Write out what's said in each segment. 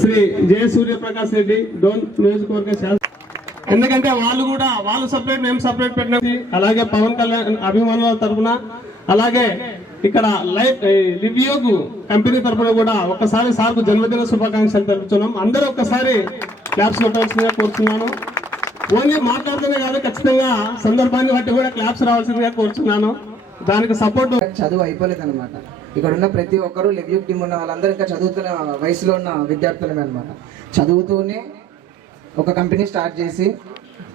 శ్రీ జయ సూర్యప్రకాష్ రెడ్డి డోన్ నియోజకవర్గ శాసన, ఎందుకంటే వాళ్ళు సపరేట్ మేము సపరేట్ పెట్టినది, అలాగే పవన్ కళ్యాణ్ అభిమానుల తరఫున, అలాగే ఇక్కడ లివ్యోగ్ కంపెనీ తరఫున కూడా ఒక్కసారి సార్కు జన్మదిన శుభాకాంక్షలు తెలుపుతున్నాం. అందరూ ఒక్కసారి క్లాప్స్ కొట్టాల్సిందిగా కోరుతున్నాను. ఓన్లీ మాట్లాడుతూనే కాదు, ఖచ్చితంగా సందర్భాన్ని బట్టి కూడా క్లాప్స్ రావాల్సిందిగా కోరుతున్నాను. దానికి సపోర్ట్. చదువు అయిపోలేదు అనమాట. ఇక్కడ ఉన్న ప్రతి ఒక్కరు లివ్యూగ్ టీమ్ ఉన్న వాళ్ళందరూ ఇంకా చదువుతున్న వయసులో ఉన్న విద్యార్థులమే అనమాట. చదువుతూనే ఒక కంపెనీ స్టార్ట్ చేసి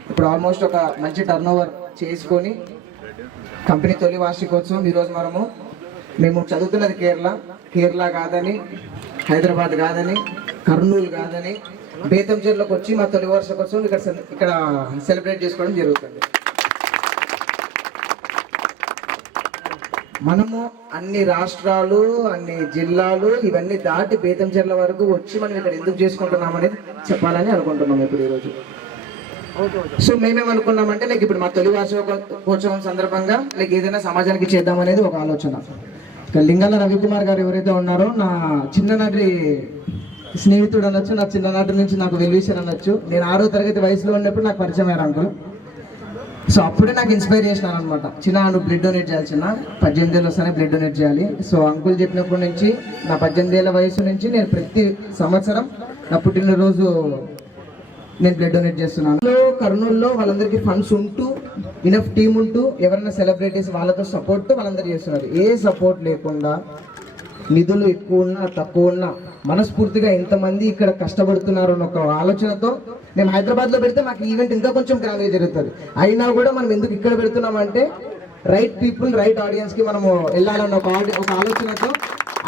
ఇప్పుడు ఆల్మోస్ట్ ఒక మంచి టర్న్ ఓవర్ చేసుకొని కంపెనీ తొలి వార్షికోత్సవం ఈరోజు మేము చదువుతున్నది కేరళ కాదని, హైదరాబాద్ కాదని, కర్నూలు కాదని, బేతంచెర్లోకి వచ్చి మా తొలి వార్షికోత్సవం ఇక్కడ సెలబ్రేట్ చేసుకోవడం జరుగుతుంది. మనము అన్ని రాష్ట్రాలు, అన్ని జిల్లాలు ఇవన్నీ దాటి బేతంచెర్ల వరకు వచ్చి మనం ఇక్కడ ఎందుకు చేసుకుంటున్నాం అనేది చెప్పాలని అనుకుంటున్నాం ఇప్పుడు ఈరోజు. సో మేమేమనుకున్నామంటే ఇప్పుడు మా తొలి వార్షికోత్సవం సందర్భంగా ఏదైనా సమాజానికి చేద్దామనేది ఒక ఆలోచన. ఇక్కడ లింగాల రవికుమార్ గారు ఎవరైతే ఉన్నారో నా చిన్ననాటి స్నేహితుడు అనొచ్చు, నా చిన్ననాటి నుంచి నాకు వెల్విషర్ అనొచ్చు. నేను 6వ తరగతి వయసులో ఉన్నప్పుడు నాకు పరిచయం అయ్యారు అంకుల్. సో అప్పుడే నాకు ఇన్స్పైర్ చేసినాను అనమాట. నువ్వు బ్లడ్ డొనేట్ చేయాలి, 18 ఏళ్ళు వస్తానే బ్లడ్ డొనేట్ చేయాలి. సో అంకుల్ చెప్పినప్పటి నుంచి నా 18 ఏళ్ళ వయసు నుంచి నేను ప్రతి సంవత్సరం నా పుట్టినరోజు నేను బ్లడ్ డొనేట్ చేస్తున్నాను. కర్నూలులో వాళ్ళందరికీ ఫండ్స్ ఉంటూ, ఇనఫ్ టీమ్ ఉంటూ, ఎవరైనా సెలబ్రిటీస్ వాళ్ళతో సపోర్ట్ వాళ్ళందరూ చేస్తున్నారు. ఏ సపోర్ట్ లేకుండా, నిధులు ఎక్కువ ఉన్నా తక్కువ ఉన్నా, మనస్ఫూర్తిగా ఎంతమంది ఇక్కడ కష్టపడుతున్నారు అన్న ఒక ఆలోచనతో మేము హైదరాబాద్లో పెడితే మాకు ఈవెంట్ ఇంకా కొంచెం గ్రాండ్గా జరుగుతుంది. అయినా కూడా మనం ఎందుకు ఇక్కడ పెడుతున్నామంటే రైట్ పీపుల్, రైట్ ఆడియన్స్కి మనము వెళ్ళాలన్న ఒక ఆలోచనతో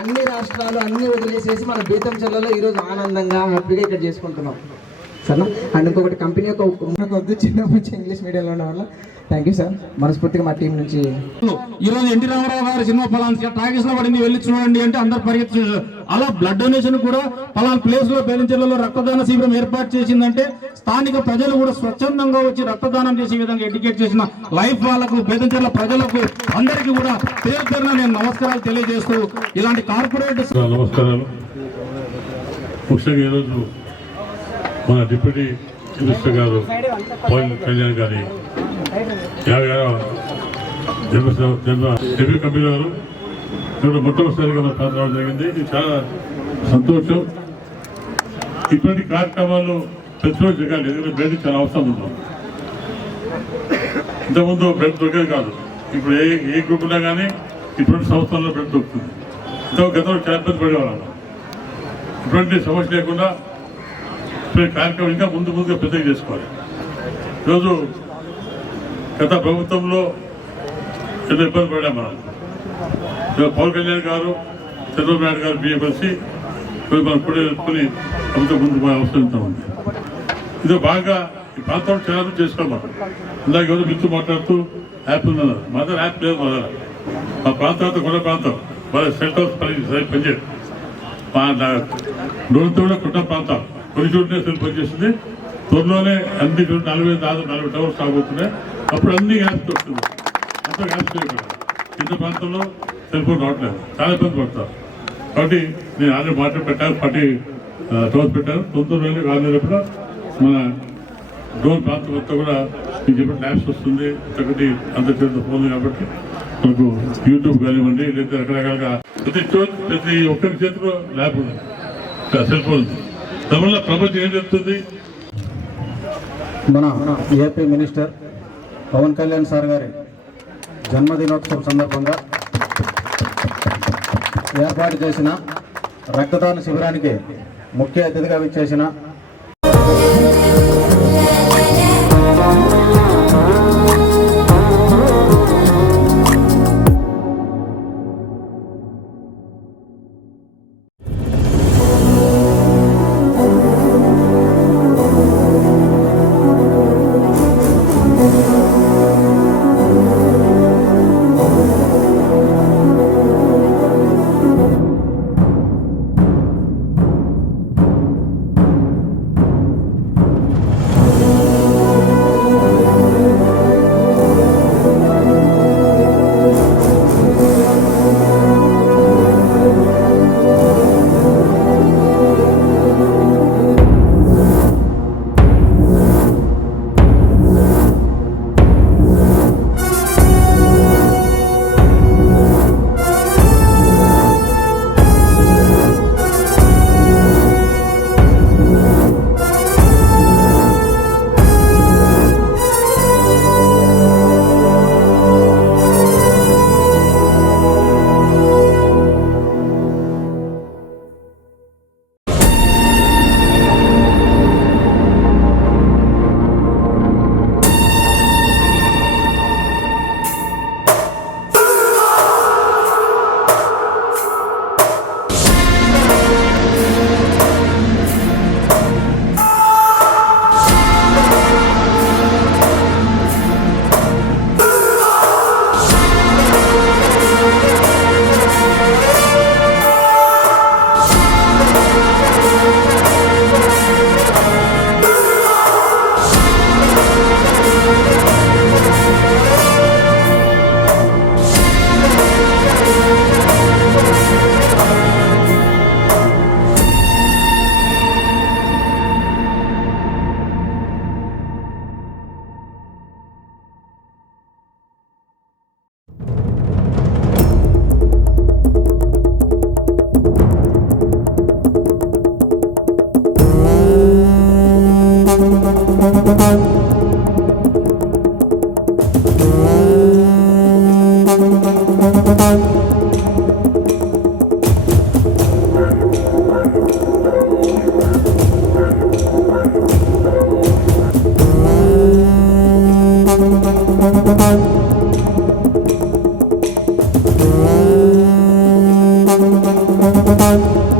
అన్ని రాష్ట్రాలు అన్ని వదిలేసేసి మన బేతంచెర్లలో ఈరోజు ఆనందంగా హ్యాపీగా ఇక్కడ చేసుకుంటున్నాం. సరేనా? అండ్ ఇంకొకటి కంపెనీ యొక్క వద్దు, చిన్నప్పుడు ఇంగ్లీష్ మీడియంలో ఉండడం వల్ల థ్యాంక్ యూ సార్. మనస్ఫూర్తిగా మా టీం నుంచి ఈరోజు ఎన్టీ రామారావు గారి సినిమా పలానా టాకీస్ లో పడింది, వెళ్ళి చూడండి అంటే అందరు పరిగెత్తి. అలా బ్లడ్ డొనేషన్ కూడా పలానా ప్లేస్ లో బేతంచెర్లలో రక్తదాన శిబిరం ఏర్పాటు చేసిందంటే స్థానిక ప్రజలు కూడా స్వచ్ఛందంగా వచ్చి రక్తదానం చేసే విధంగా ఎడ్యుకేట్ చేసిన లైఫ్ వాళ్ళకు, బేతంచెర్ల ప్రజలకు అందరికీ కూడా పేరు పేరున నేను నమస్కారాలు తెలియజేస్తూ ఇలాంటి కార్పొరేట్ నమస్కారాలు. ముఖ్యంగా ఈరోజు మన డిప్యూటీ మినిస్టర్ గారు పవన్ కళ్యాణ్ గారి 50వ జన్మ డెబ్యూ కంపెనీ వారు ఇక్కడ మొట్టమొదటిసారిగా మన ప్రాంతం రావడం జరిగింది. ఇది చాలా సంతోషం. ఇటువంటి కార్యక్రమాలు ప్రతిరోజు జరగాలి, ఎందుకంటే బ్లడ్ చాలా అవసరం ఉన్నాం. ఇంతకుముందు బ్లడ్ దొరికేది కాదు. ఇప్పుడు ఏ గ్రూప్ ఉన్నా కానీ ఇటువంటి సంవత్సరాల్లో బ్లడ్ దొరుకుతుంది. గతంలో చాలా ఇబ్బంది పడేవాళ్ళం. ఇటువంటి సమస్య లేకుండా కార్యక్రమం ఇంకా ముందుగా పెద్దగా చేసుకోవాలి. ఈరోజు గత ప్రభుత్వంలో ఎన్నో ఇబ్బంది పడ్డాం మనం. పవన్ కళ్యాణ్ గారు, చంద్రబాబు నాయుడు గారు బియ్యం కలిసి మనం కూడా ఎత్తుకుని ప్రభుత్వం ముందుకు అవసరం ఉంది. ఇది బాగా ఈ ప్రాంతంలో చాలా చేసుకోవాలి మనం. ఇందాక ఎవరు మిత్రులు మాట్లాడుతూ యాప్ ఉందన్నారు. మా దగ్గర యాప్ లేదు. మా ప్రాంతం అంతా కొండ ప్రాంతం, వాళ్ళ సెంట్ హౌస్ పనిచేయదు. మా డోన్తో కూడా కుట్ట ప్రాంతాలు కొన్ని చోట్ల పనిచేస్తుంది. త్వరలోనే అన్ని 40 టవర్స్ రాబోతున్నాయి. అప్పుడు అన్ని గ్యాప్స్ వస్తుంది. అంతా గ్యాప్స్ లేకుండా ఇంత ప్రాంతంలో సెల్ ఫోన్ రావట్లేదు, చాలా ఇబ్బంది పడతారు. కాబట్టి నేను ఆల్రెడీ మాట్లాడి పెట్టాను, 40 టవర్స్ పెట్టాను. తొందరలోనే రాలేటప్పుడు మన డ్రోన్ ప్రాంతం మొత్తం కూడా మీకు చెప్పిన ల్యాబ్స్ వస్తుంది. ఒకటి అంత చేత ఫోన్ కాబట్టి మనకు యూట్యూబ్ కానివ్వండి, లేదా రకరకాలుగా ప్రతి ఒక్కరి చేతిలో ల్యాబ్ ఉంది, సెల్ ఫోన్ ఉంది. దానివల్ల ప్రపంచం ఏం చెప్తుంది? మన AP minister Pawan Kalyan sir గారి జన్మదినోత్సవం సందర్భంగా ఏర్పాటు చేసిన రక్తదాన శిబిరానికి ముఖ్య అతిథిగా విచ్చేసిన Thank you.